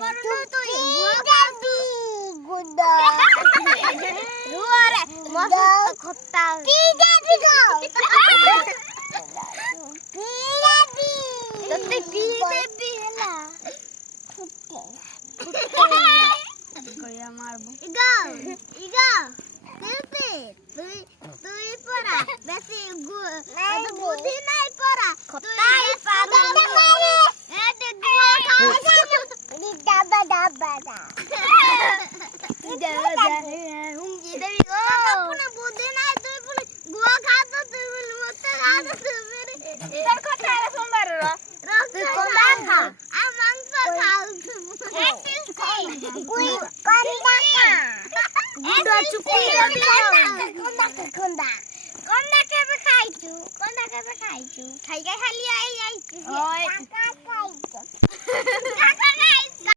করনো তুই গাবি গুদা রুয়ারে মস্ত খত্তা পি গাবি গো পি গাবি তুই পি দেবি হেলা কইয়া মারবো ইগো ইগো তুই তুই তুই পড়া বেশি বুদ্ধি নাই পড়া খত্তাই পাদা মারে এতে গুয়া খা নি ডাবা ডাবা দা হুমকি দেবি গো কাপুনে বুদ্ধি নাই তুই পুনে গুয়া খা তো তুই পুনে মতে খা তো তুই তোর কথা আর সোমবার তুই কোনটা খা আ মাংস খাও কুই কোনটা খা গুড়া চুপি দেবি কোনটা কোনটা কেবে খাইছু কোনটা কেবে খাইছু খাই খাই খালি আই আইছু ওই কাকা খাইছু